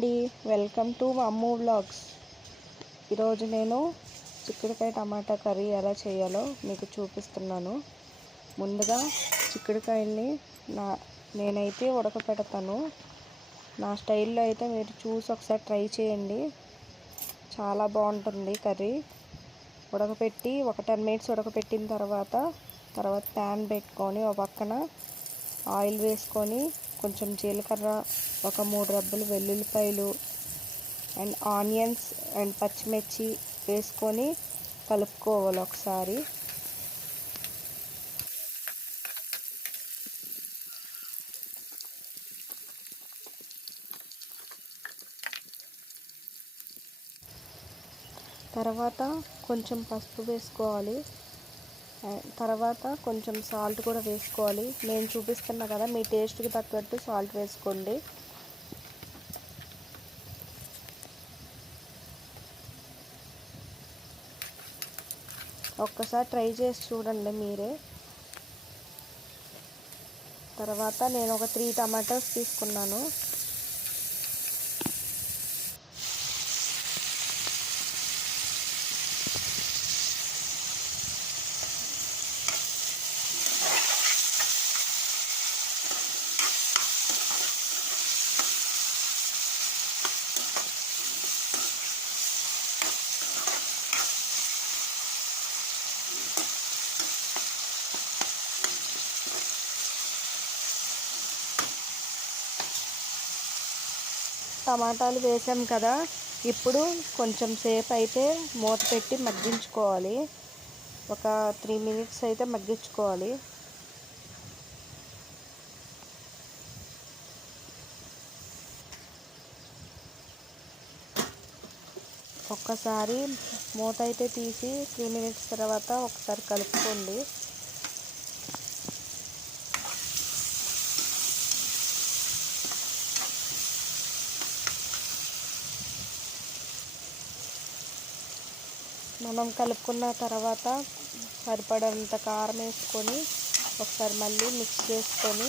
అండి, welcome to Ammu vlogs. ఈరోజు నేను చిక్కుడుకాయ టమాటా కర్రీ ఎలా చేయాలో మీకు చూపిస్తున్నాను. ముందుగా చిక్కుడుకాయల్ని నేనైతే ఉడకపెడతాను. నా స్టైల్లో అయితే మీరు చూసి ఒకసారి ట్రై చేయండి, చాలా బాగుంటుంది కర్రీ. ఉడకపెట్టి ఒక 10 మినిట్స్ ఉడకపెట్టిన తర్వాత ప్యాన్ పెట్టుకొని ఒక పక్కన ఆయిల్ వేసుకొని కొంచెం జీలకర్ర, ఒక 3 రెబ్బలు వెల్లుల్లిపాయలు అండ్ ఆనియన్స్ అండ్ పచ్చిమిర్చి వేసుకొని కలుపుకోవాలి ఒకసారి. తర్వాత కొంచెం పసుపు వేసుకోవాలి. తర్వాత కొంచెం సాల్ట్ కూడా వేసుకోవాలి. నేను చూపిస్తున్నా కదా, మీ టేస్ట్కి తగ్గట్టు సాల్ట్ వేసుకోండి. ఒక్కసారి ట్రై చేసి చూడండి మీరే. తర్వాత నేను ఒక 3 టమాటోస్ తీసుకున్నాను. టమాటాలు వేసాం కదా, ఇప్పుడు కొంచెం సేపు అయితే మూత పెట్టి మగ్గించుకోవాలి. ఒక 3 మినిట్స్ అయితే మగ్గించుకోవాలి. ఒక్కసారి మూత అయితే తీసి 3 మినిట్స్ తర్వాత ఒకసారి కలుపుకోండి. మనం కలుపుకున్న తర్వాత సరిపడంత కారం వేసుకొని ఒకసారి మళ్ళీ మిక్స్ చేసుకొని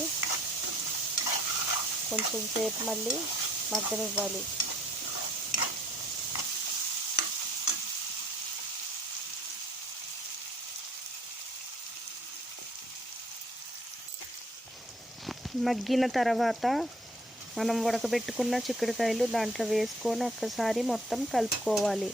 కొంచెం సేపు మళ్ళీ మగ్గనివ్వాలి. మగ్గిన తర్వాత మనం ఉడకబెట్టుకున్న చిక్కుడుకాయలు దాంట్లో వేసుకొని ఒక్కసారి మొత్తం కలుపుకోవాలి.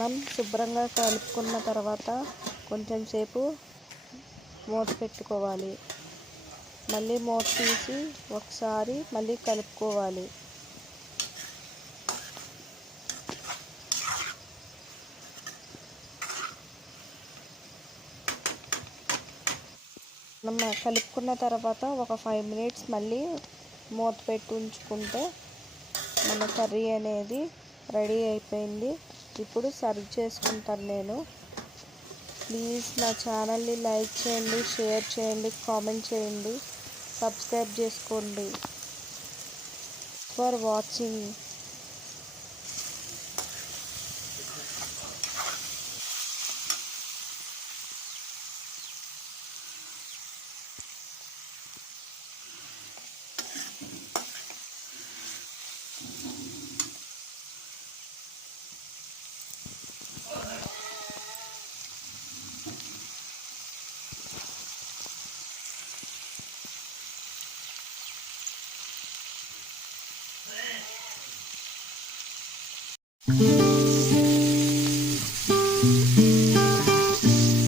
మనం శుభ్రంగా కలుపుకున్న తర్వాత కొంచెం సేపు మూత పెట్టుకోవాలి. మళ్ళీ మూత తీసి ఒకసారి మళ్ళీ కలుపుకోవాలి. మనం కలుపుకున్న తర్వాత ఒక 5 మినిట్స్ మళ్ళీ మూత పెట్టి ఉంచుకుంటే మన కర్రీ అనేది రెడీ అయిపోయింది. ఇప్పుడు సర్వ్ చేసుకుంటాను నేను. ప్లీజ్ నా ఛానల్ని లైక్ చేయండి, షేర్ చేయండి, కామెంట్ చేయండి, సబ్స్క్రైబ్ చేసుకోండి. For watching.